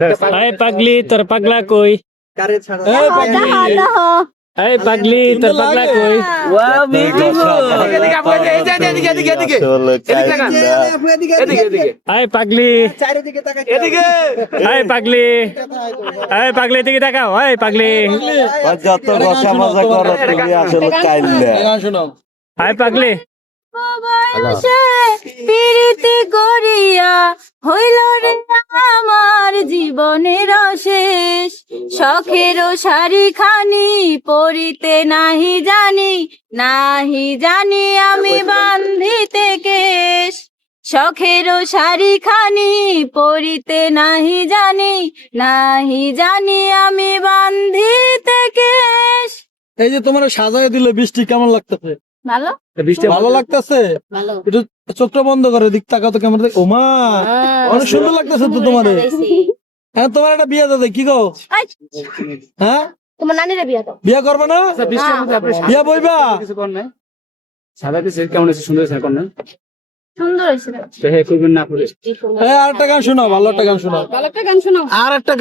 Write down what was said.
এই পাগলি তোর পাগলা কই? এই পাগলি তোর পাগলা কই? এই পাগলি, এই পাগলি, এই পাগলি দিকে তাকাও। এই পাগলি, যত বসা মজা করো তুমি আসলে কাইল্লা। এই পাগলি, বয়সে প্রীতি করিয়া হইল রে আমার জীবনের শেষ। শখের শাড়ি খানি পরিতে নাহি জানি আমি বান্ধিতে কেশ। শখের শাড়ি খানি পরিতে নাহি জানি আমি বান্ধিতে কেশ। এই যে তোমার সাজায় দিল, বৃষ্টি কেমন লাগতেছে? ভালো ভালো লাগতেছে। ভালো একটু চোখটা বন্ধ করে দিক তাকাও তো কেমন দেখ। ওমা অনেক সুন্দর লাগতেছে তো তোমার। হ্যাঁ তোমার একটা বিয়ে দাদা কি গো? হ্যাঁ তোমার নানিরা বিয়া দাও। বিয়ে করবে না? বিয়ে বইবা? সুন্দর হয়েছে। আর একটা গান শোনাও, ভালো একটা গান শোনাও। ভালো একটা গান শোনাও। আর একটা